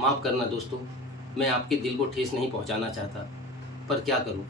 माफ़ करना दोस्तों, मैं आपके दिल को ठेस नहीं पहुंचाना चाहता, पर क्या करूं,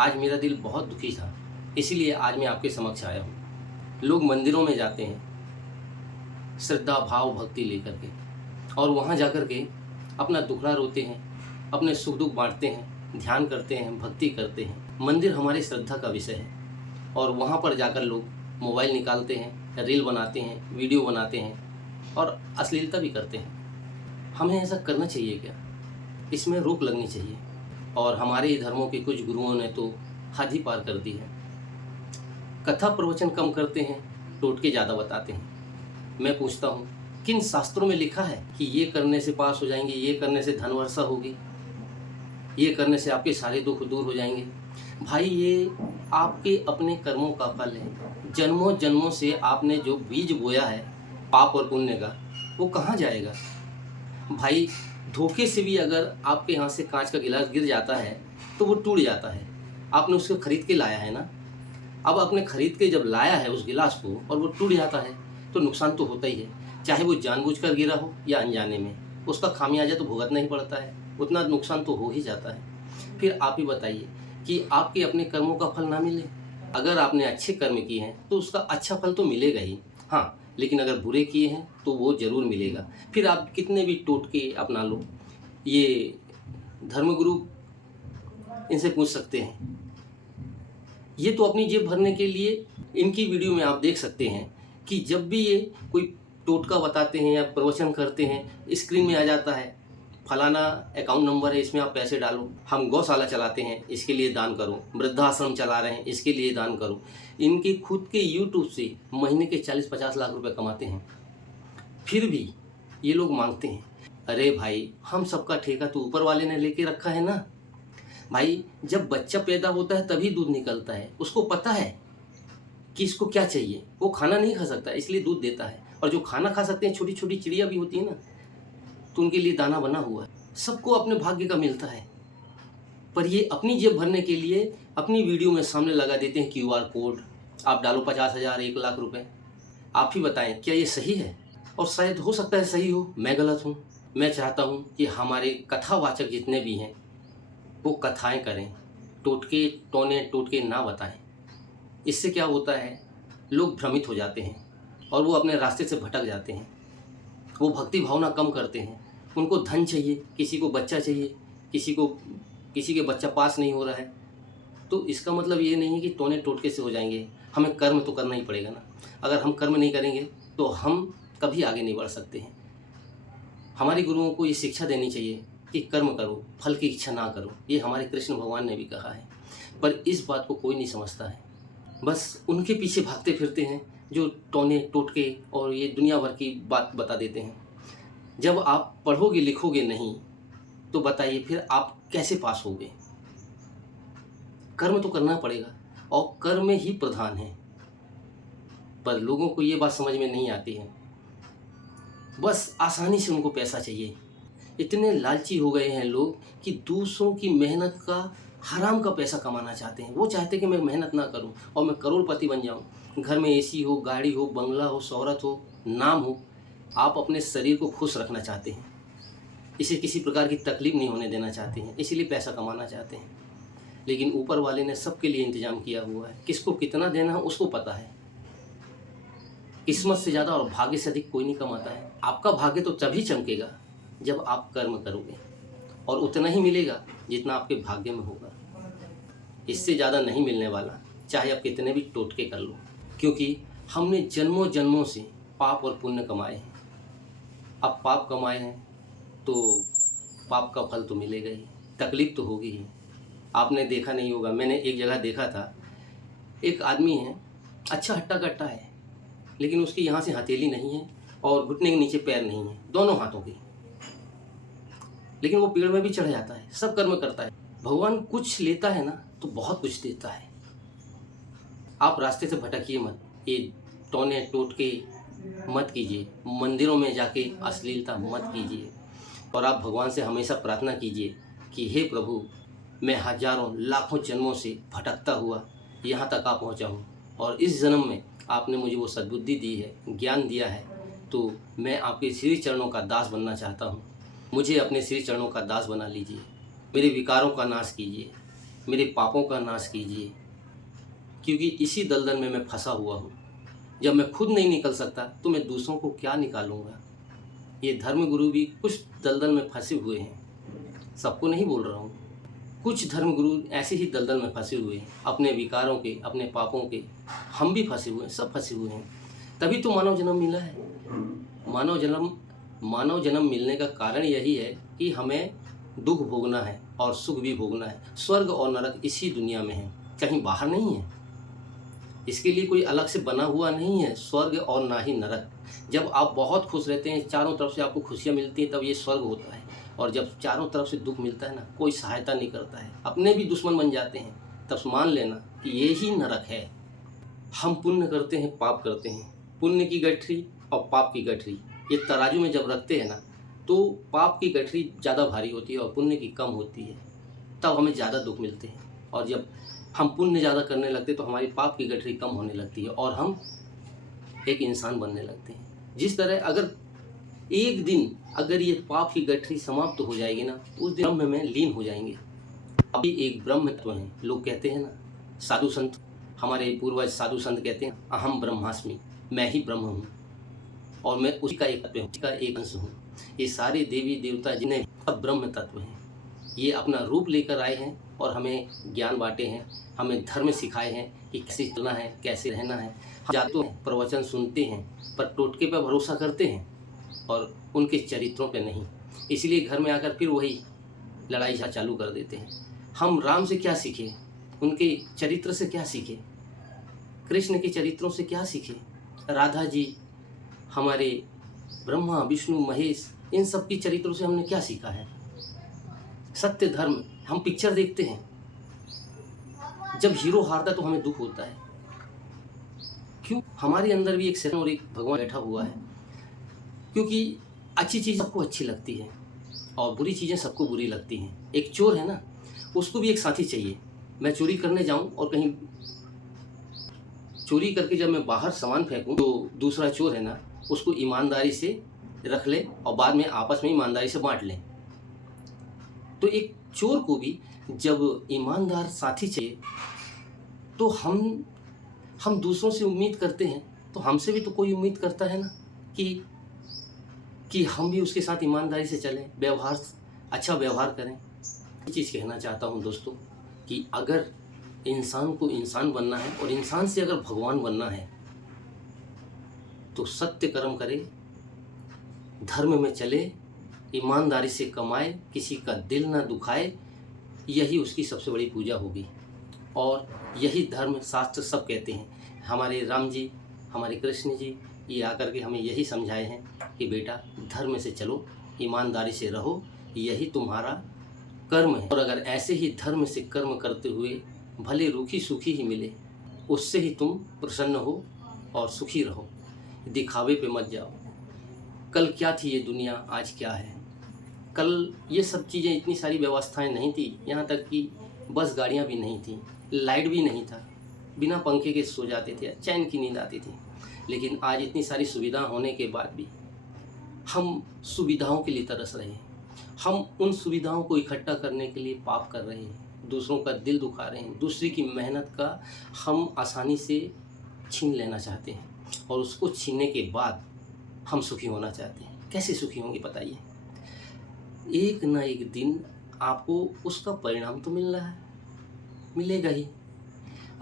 आज मेरा दिल बहुत दुखी था, इसीलिए आज मैं आपके समक्ष आया हूं। लोग मंदिरों में जाते हैं श्रद्धा भाव भक्ति लेकर के, और वहां जाकर के अपना दुखड़ा रोते हैं, अपने सुख दुख बांटते हैं, ध्यान करते हैं, भक्ति करते हैं। मंदिर हमारी श्रद्धा का विषय है, और वहां पर जाकर लोग मोबाइल निकालते हैं, रील बनाते हैं, वीडियो बनाते हैं और अश्लीलता भी करते हैं। हमें ऐसा करना चाहिए क्या? इसमें रोक लगनी चाहिए। और हमारे धर्मों के कुछ गुरुओं ने तो हद ही पार कर दी है। कथा प्रवचन कम करते हैं, टोटके ज़्यादा बताते हैं। मैं पूछता हूँ, किन शास्त्रों में लिखा है कि ये करने से पास हो जाएंगे, ये करने से धन वर्षा होगी, ये करने से आपके सारे दुख दूर हो जाएंगे? भाई, ये आपके अपने कर्मों का फल है। जन्मों जन्मों से आपने जो बीज बोया है पाप और पुण्य का, वो कहाँ जाएगा? भाई, धोखे से भी अगर आपके यहाँ से कांच का गिलास गिर जाता है तो वो टूट जाता है। आपने उसको खरीद के लाया है ना। अब आपने खरीद के जब लाया है उस गिलास को और वो टूट जाता है तो नुकसान तो होता ही है, चाहे वो जानबूझकर गिरा हो या अनजाने में। उसका खामियाजा तो भुगतना ही पड़ता है, उतना नुकसान तो हो ही जाता है। फिर आप ही बताइए कि आपके अपने कर्मों का फल ना मिले? अगर आपने अच्छे कर्म किए हैं तो उसका अच्छा फल तो मिलेगा ही, हाँ, लेकिन अगर बुरे किए हैं तो वो ज़रूर मिलेगा। फिर आप कितने भी टोटके अपना लो, ये धर्मगुरु इनसे पूछ सकते हैं। ये तो अपनी जेब भरने के लिए, इनकी वीडियो में आप देख सकते हैं कि जब भी ये कोई टोटका बताते हैं या प्रवचन करते हैं, स्क्रीन में आ जाता है फलाना अकाउंट नंबर है, इसमें आप पैसे डालो, हम गौशाला चलाते हैं इसके लिए दान करो, वृद्धाश्रम चला रहे हैं इसके लिए दान करो। इनके खुद के यूट्यूब से महीने के 40-50 लाख रुपए कमाते हैं, फिर भी ये लोग मांगते हैं। अरे भाई, हम सबका ठेका तो ऊपर वाले ने लेके रखा है ना। भाई, जब बच्चा पैदा होता है तभी दूध निकलता है, उसको पता है कि इसको क्या चाहिए। वो खाना नहीं खा सकता इसलिए दूध देता है, और जो खाना खा सकते हैं, छोटी छोटी चिड़िया भी होती है ना, तो उनके लिए दाना बना हुआ है। सबको अपने भाग्य का मिलता है, पर ये अपनी जेब भरने के लिए अपनी वीडियो में सामने लगा देते हैं क्यूआर कोड, आप डालो 50,000 1 लाख रुपए। आप ही बताएं, क्या ये सही है? और शायद हो सकता है सही हो, मैं गलत हूँ। मैं चाहता हूँ कि हमारे कथावाचक जितने भी हैं वो कथाएं करें, टोटके टोने टोटके ना बताएं। इससे क्या होता है, लोग भ्रमित हो जाते हैं और वो अपने रास्ते से भटक जाते हैं। वो भक्ति भावना कम करते हैं, उनको धन चाहिए, किसी को बच्चा चाहिए, किसी के बच्चा पास नहीं हो रहा है। तो इसका मतलब ये नहीं है कि टोने टोटके से हो जाएंगे। हमें कर्म तो करना ही पड़ेगा ना। अगर हम कर्म नहीं करेंगे तो हम कभी आगे नहीं बढ़ सकते हैं। हमारे गुरुओं को ये शिक्षा देनी चाहिए कि कर्म करो, फल की इच्छा ना करो। ये हमारे कृष्ण भगवान ने भी कहा है, पर इस बात को कोई नहीं समझता है। बस उनके पीछे भागते फिरते हैं जो टोने टोटके और ये दुनिया भर की बात बता देते हैं। जब आप पढ़ोगे लिखोगे नहीं तो बताइए फिर आप कैसे पास होगे? कर्म तो करना पड़ेगा, और कर्म ही प्रधान है, पर लोगों को ये बात समझ में नहीं आती है। बस आसानी से उनको पैसा चाहिए। इतने लालची हो गए हैं लोग कि दूसरों की मेहनत का, हराम का पैसा कमाना चाहते हैं। वो चाहते हैं कि मैं मेहनत ना करूं और मैं करोड़पति बन जाऊं, घर में एसी हो, गाड़ी हो, बंगला हो, शोहरत हो, नाम हो। आप अपने शरीर को खुश रखना चाहते हैं, इसे किसी प्रकार की तकलीफ नहीं होने देना चाहते हैं, इसीलिए पैसा कमाना चाहते हैं। लेकिन ऊपर वाले ने सबके लिए इंतजाम किया हुआ है, किसको कितना देना है उसको पता है। किस्मत से ज़्यादा और भाग्य से अधिक कोई नहीं कमाता है। आपका भाग्य तो तभी चमकेगा जब आप कर्म करोगे, और उतना ही मिलेगा जितना आपके भाग्य में होगा। इससे ज़्यादा नहीं मिलने वाला, चाहे आप कितने भी टोटके कर लो, क्योंकि हमने जन्मों जन्मों से पाप और पुण्य कमाए हैं। अब पाप कमाए हैं तो पाप का फल तो मिलेगा ही, तकलीफ तो होगी ही। आपने देखा नहीं होगा, मैंने एक जगह देखा था, एक आदमी है, अच्छा हट्टा कट्टा है, लेकिन उसकी यहाँ से हथेली नहीं है और घुटने के नीचे पैर नहीं है, दोनों हाथों की। लेकिन वो पेड़ में भी चढ़ जाता है, सब कर्म करता है। भगवान कुछ लेता है ना तो बहुत कुछ देता है। आप रास्ते से भटकिए मत, ये टोने टोटके मत कीजिए, मंदिरों में जाके अश्लीलता मत कीजिए, और आप भगवान से हमेशा प्रार्थना कीजिए कि हे प्रभु, मैं हजारों लाखों जन्मों से भटकता हुआ यहाँ तक आ पहुँचा हूँ, और इस जन्म में आपने मुझे वो सद्बुद्धि दी है, ज्ञान दिया है, तो मैं आपके श्री चरणों का दास बनना चाहता हूँ। मुझे अपने श्री चरणों का दास बना लीजिए, मेरे विकारों का नाश कीजिए, मेरे पापों का नाश कीजिए, क्योंकि इसी दलदल में मैं फंसा हुआ हूँ। जब मैं खुद नहीं निकल सकता तो मैं दूसरों को क्या निकालूंगा। ये धर्मगुरु भी कुछ दलदल में फंसे हुए हैं, सबको नहीं बोल रहा हूँ। कुछ धर्मगुरु ऐसे ही दलदल में फंसे हुए हैं, अपने विकारों के, अपने पापों के। हम भी फंसे हुए हैं, सब फंसे हुए हैं। तभी तो मानव जन्म मिला है। मानव जन्म मिलने का कारण यही है कि हमें दुख भोगना है और सुख भी भोगना है। स्वर्ग और नरक इसी दुनिया में है, कहीं बाहर नहीं है। इसके लिए कोई अलग से बना हुआ नहीं है स्वर्ग और ना ही नरक। जब आप बहुत खुश रहते हैं, चारों तरफ से आपको खुशियाँ मिलती हैं, तब ये स्वर्ग होता है। और जब चारों तरफ से दुख मिलता है ना, कोई सहायता नहीं करता है, अपने भी दुश्मन बन जाते हैं, तब मान लेना कि ये ही नरक है। हम पुण्य करते हैं, पाप करते हैं। पुण्य की गठरी और पाप की गठरी ये तराजू में जब रखते हैं ना, तो पाप की गठरी ज़्यादा भारी होती है और पुण्य की कम होती है, तब हमें ज़्यादा दुख मिलते हैं। और जब हम पुण्य ज़्यादा करने लगते हैं तो हमारी पाप की गठरी कम होने लगती है और हम एक इंसान बनने लगते हैं। जिस तरह अगर एक दिन अगर ये पाप की गठरी समाप्त हो जाएगी ना, उस दिन ब्रह्म में लीन हो जाएंगे। अभी एक ब्रह्म तत्व है। लोग कहते हैं ना, साधु संत, हमारे पूर्वज साधु संत कहते हैं, अहम ब्रह्मास्मि, मैं ही ब्रह्म हूँ और मैं उसी का एक तत्व हूँ, उसी का एक अंश हूँ। ये सारे देवी देवता जिन्हें सब ब्रह्म तत्व हैं, ये अपना रूप लेकर आए हैं और हमें ज्ञान बांटे हैं, हमें धर्म सिखाए हैं कि कैसे चलना है, कैसे रहना है। हम जाते हैं, प्रवचन सुनते हैं, पर टोटके पर भरोसा करते हैं और उनके चरित्रों पे नहीं। इसलिए घर में आकर फिर वही लड़ाई झगड़ा चालू कर देते हैं। हम राम से क्या सीखे, उनके चरित्र से क्या सीखे, कृष्ण के चरित्रों से क्या सीखे, राधा जी, हमारे ब्रह्मा विष्णु महेश, इन सब की चरित्रों से हमने क्या सीखा है। सत्य धर्म, हम पिक्चर देखते हैं, जब हीरो हारता तो हमें दुख होता है। क्यों? हमारे अंदर भी एक शैतान और एक भगवान बैठा हुआ है। क्योंकि अच्छी चीज़ सबको अच्छी लगती है और बुरी चीज़ें सबको बुरी लगती हैं। एक चोर है ना, उसको भी एक साथी चाहिए। मैं चोरी करने जाऊं और कहीं चोरी करके जब मैं बाहर सामान फेंकूं तो दूसरा चोर है ना, उसको ईमानदारी से रख ले और बाद में आपस में ईमानदारी से बांट लें। तो एक चोर को भी जब ईमानदार साथी चाहिए, तो हम दूसरों से उम्मीद करते हैं, तो हमसे भी तो कोई उम्मीद करता है ना कि हम भी उसके साथ ईमानदारी से चलें, अच्छा व्यवहार करें। ये चीज़ कहना चाहता हूँ दोस्तों कि अगर इंसान को इंसान बनना है और इंसान से अगर भगवान बनना है, तो सत्य कर्म करे, धर्म में चले, ईमानदारी से कमाए, किसी का दिल ना दुखाए, यही उसकी सबसे बड़ी पूजा होगी। और यही धर्म शास्त्र सब कहते हैं। हमारे राम जी, हमारे कृष्ण जी, ये आकर के हमें यही समझाए हैं कि बेटा धर्म से चलो, ईमानदारी से रहो, यही तुम्हारा कर्म है। और अगर ऐसे ही धर्म से कर्म करते हुए भले रूखी सूखी ही मिले, उससे ही तुम प्रसन्न हो और सुखी रहो। दिखावे पे मत जाओ। कल क्या थी ये दुनिया, आज क्या है। कल ये सब चीज़ें, इतनी सारी व्यवस्थाएं नहीं थी, यहाँ तक कि बस गाड़ियाँ भी नहीं थी, लाइट भी नहीं था, बिना पंखे के सो जाते थे, चैन की नींद आती थी। लेकिन आज इतनी सारी सुविधा होने के बाद भी हम सुविधाओं के लिए तरस रहे हैं। हम उन सुविधाओं को इकट्ठा करने के लिए पाप कर रहे हैं, दूसरों का दिल दुखा रहे हैं, दूसरी की मेहनत का हम आसानी से छीन लेना चाहते हैं और उसको छीनने के बाद हम सुखी होना चाहते हैं। कैसे सुखी होंगे बताइए। एक ना एक दिन आपको उसका परिणाम तो मिल रहा है, मिलेगा ही।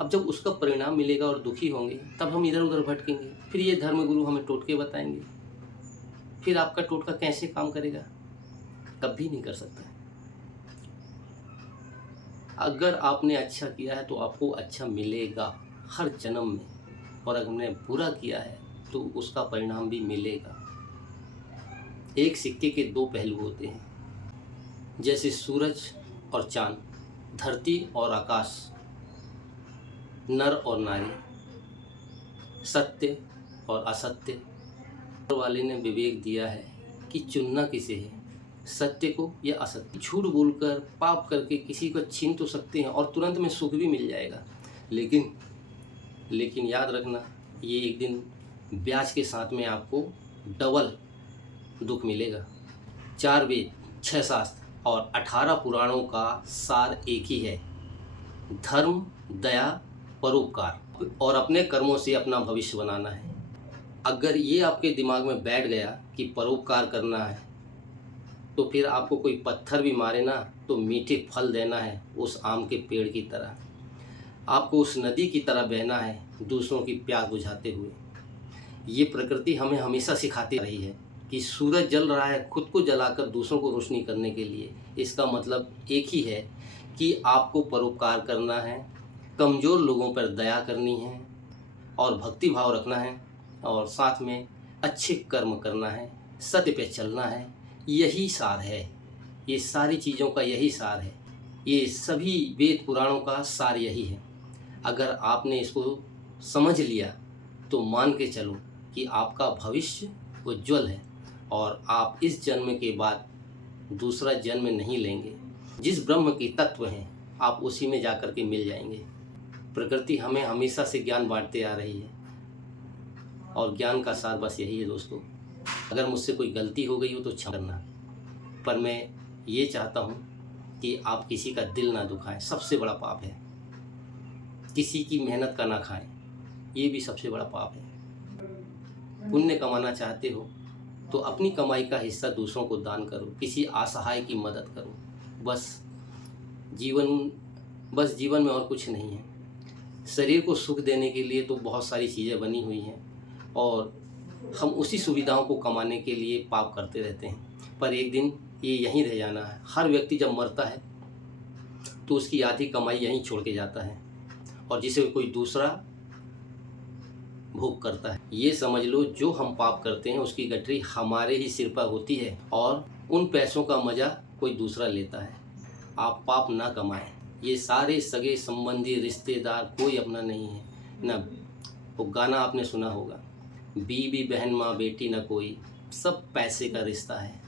अब जब उसका परिणाम मिलेगा और दुखी होंगे, तब हम इधर उधर भटकेंगे, फिर ये धर्मगुरु हमें टोटके बताएंगे, फिर आपका टोटका कैसे काम करेगा, कभी नहीं कर सकता है। अगर आपने अच्छा किया है तो आपको अच्छा मिलेगा हर जन्म में, और अगर हमने बुरा किया है तो उसका परिणाम भी मिलेगा। एक सिक्के के दो पहलू होते हैं, जैसे सूरज और चांद, धरती और आकाश, नर और नारी, सत्य और असत्य। ऊपर वाले ने विवेक दिया है कि चुनना किसे है, सत्य को या असत्य। झूठ बोलकर, पाप करके किसी को छीन तो सकते हैं और तुरंत में सुख भी मिल जाएगा, लेकिन याद रखना, ये एक दिन ब्याज के साथ में आपको डबल दुख मिलेगा। 4 वेद, 6 शास्त्र और 18 पुराणों का सार एक ही है, धर्म, दया, परोपकार और अपने कर्मों से अपना भविष्य बनाना है। अगर ये आपके दिमाग में बैठ गया कि परोपकार करना है, तो फिर आपको कोई पत्थर भी मारे ना तो मीठे फल देना है, उस आम के पेड़ की तरह। आपको उस नदी की तरह बहना है, दूसरों की प्यास बुझाते हुए। ये प्रकृति हमें हमेशा सिखाती रही है कि सूरज जल रहा है खुद को जलाकर दूसरों को रोशनी करने के लिए। इसका मतलब एक ही है कि आपको परोपकार करना है, कमज़ोर लोगों पर दया करनी है और भक्ति भाव रखना है और साथ में अच्छे कर्म करना है, सत्य पे चलना है। यही सार है, ये सारी चीज़ों का यही सार है, ये सभी वेद पुराणों का सार यही है। अगर आपने इसको समझ लिया तो मान के चलो कि आपका भविष्य उज्जवल है और आप इस जन्म के बाद दूसरा जन्म नहीं लेंगे। जिस ब्रह्म के तत्व हैं आप उसी में जाकर के मिल जाएंगे। प्रकृति हमें हमेशा से ज्ञान बांटते आ रही है और ज्ञान का सार बस यही है दोस्तों। अगर मुझसे कोई गलती हो गई हो तो क्षमा करना, पर मैं ये चाहता हूँ कि आप किसी का दिल ना दुखाएं, सबसे बड़ा पाप है। किसी की मेहनत का ना खाएं, ये भी सबसे बड़ा पाप है। पुण्य कमाना चाहते हो तो अपनी कमाई का हिस्सा दूसरों को दान करो, किसी असहाय की मदद करो। बस जीवन में और कुछ नहीं है। शरीर को सुख देने के लिए तो बहुत सारी चीज़ें बनी हुई हैं और हम उसी सुविधाओं को कमाने के लिए पाप करते रहते हैं, पर एक दिन ये यहीं रह जाना है। हर व्यक्ति जब मरता है तो उसकी आधी कमाई यहीं छोड़ के जाता है और जिसे कोई दूसरा भोग करता है। ये समझ लो, जो हम पाप करते हैं उसकी गठरी हमारे ही सिर पर होती है और उन पैसों का मज़ा कोई दूसरा लेता है। आप पाप ना कमाएं। ये सारे सगे संबंधी रिश्तेदार कोई अपना नहीं है ना। वो गाना आपने सुना होगा, बीवी बहन माँ बेटी न कोई, सब पैसे का रिश्ता है।